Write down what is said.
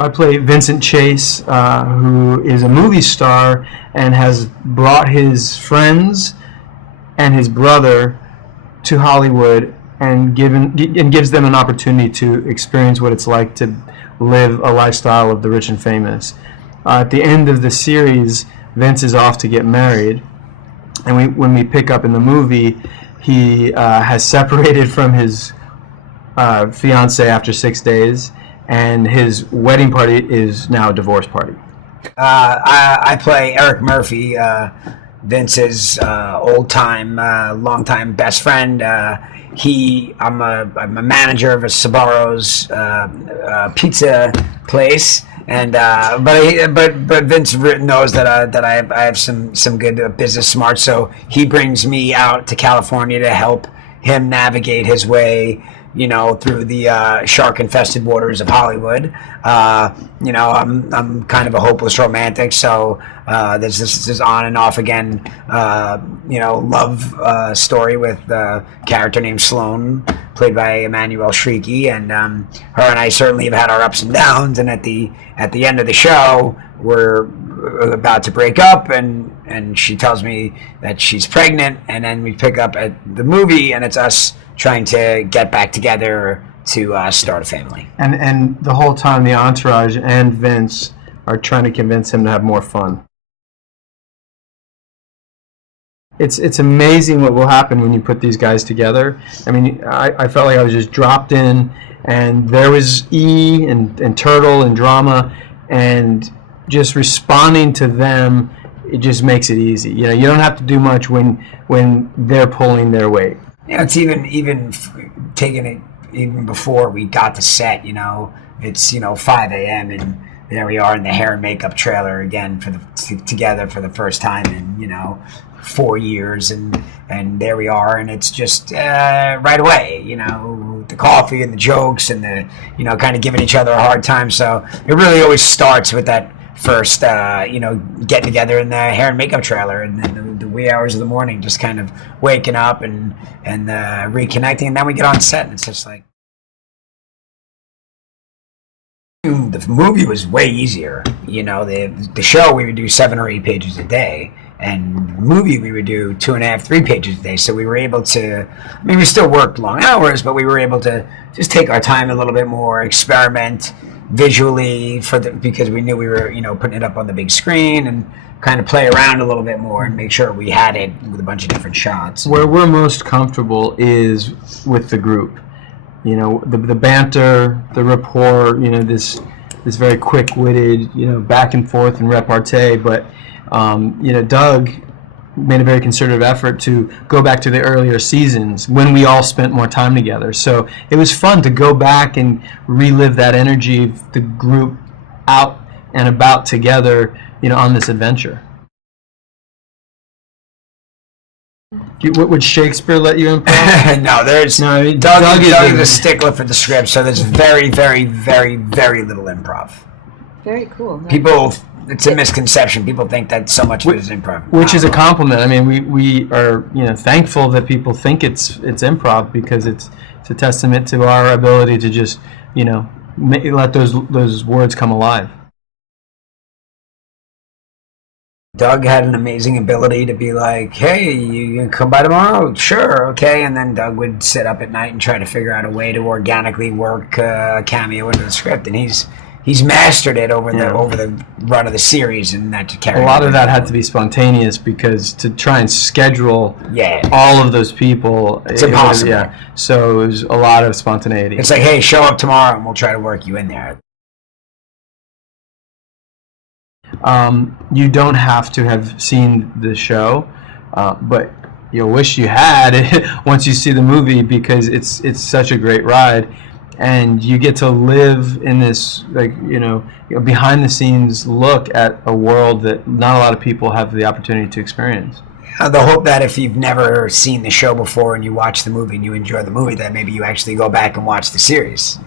I play Vincent Chase, who is a movie star and has brought his friends and his brother to Hollywood and gives them an opportunity to experience what it's like to live a lifestyle of the rich and famous. At the end of the series, Vince is off to get married, and when we pick up in the movie, he has separated from his fiancée after 6 days, and his wedding party is now a divorce party. I play Eric Murphy, Vince's old-time, long-time best friend. I'm a manager of a Sbarro's pizza place, and but Vince knows that I have some good business smarts, so he brings me out to California to help him navigate his way, through the shark-infested waters of Hollywood. I'm kind of a hopeless romantic, so there's this on and off again, love story with a character named Sloane, played by Emmanuel Shrieky, and her and I certainly have had our ups and downs. And at the end of the show, we're about to break up, and she tells me that she's pregnant, and then we pick up at the movie, and it's us trying to get back together to start a family. And the whole time, the entourage and Vince are trying to convince him to have more fun. It's amazing what will happen when you put these guys together. I mean, I felt like I was just dropped in, and there was E and Turtle and drama, and just responding to them, it just makes it easy. You don't have to do much when they're pulling their weight. It's even taking it even before we got to set. It's 5 a.m. and there we are in the hair and makeup trailer again together for the first time in 4 years, and there we are, and it's just right away. The coffee and the jokes and the kind of giving each other a hard time. So it really always starts with that first getting together in the hair and makeup trailer, and then the wee hours of the morning, just kind of waking up and reconnecting, and then we get on set, and it's just like the movie was way easier. The show we would do 7 or 8 pages a day, and movie we would do 2.5, 3 pages a day. So we were able to, we still worked long hours, but we were able to just take our time a little bit more, experiment visually because we knew we were putting it up on the big screen, and kind of play around a little bit more and make sure we had it with a bunch of different shots. Where we're most comfortable is with the group. The banter, the rapport, this very quick-witted, back and forth and repartee. But Doug made a very concerted effort to go back to the earlier seasons when we all spent more time together. So it was fun to go back and relive that energy of the group out and about together, on this adventure. Would Shakespeare let you improv? No, Doug is a stickler for the script, so there's very, very, very, very little improv. Very cool. It's a misconception. People think that so much of it is improv. Which is a compliment. I mean, we are thankful that people think it's improv, because it's a testament to our ability to just let those words come alive. Doug had an amazing ability to be like, hey, you come by tomorrow? Sure, okay. And then Doug would sit up at night and try to figure out a way to organically work a cameo into the script, and he's mastered it over the run of the series, and that carried. A lot of that had to be spontaneous, because to try and schedule all of those people, it's impossible. So it was a lot of spontaneity. It's like, hey, show up tomorrow and we'll try to work you in there. You don't have to have seen the show, but you'll wish you had once you see the movie, because it's such a great ride, and you get to live in this behind the scenes look at a world that not a lot of people have the opportunity to experience. The hope that if you've never seen the show before and you watch the movie and you enjoy the movie, that maybe you actually go back and watch the series.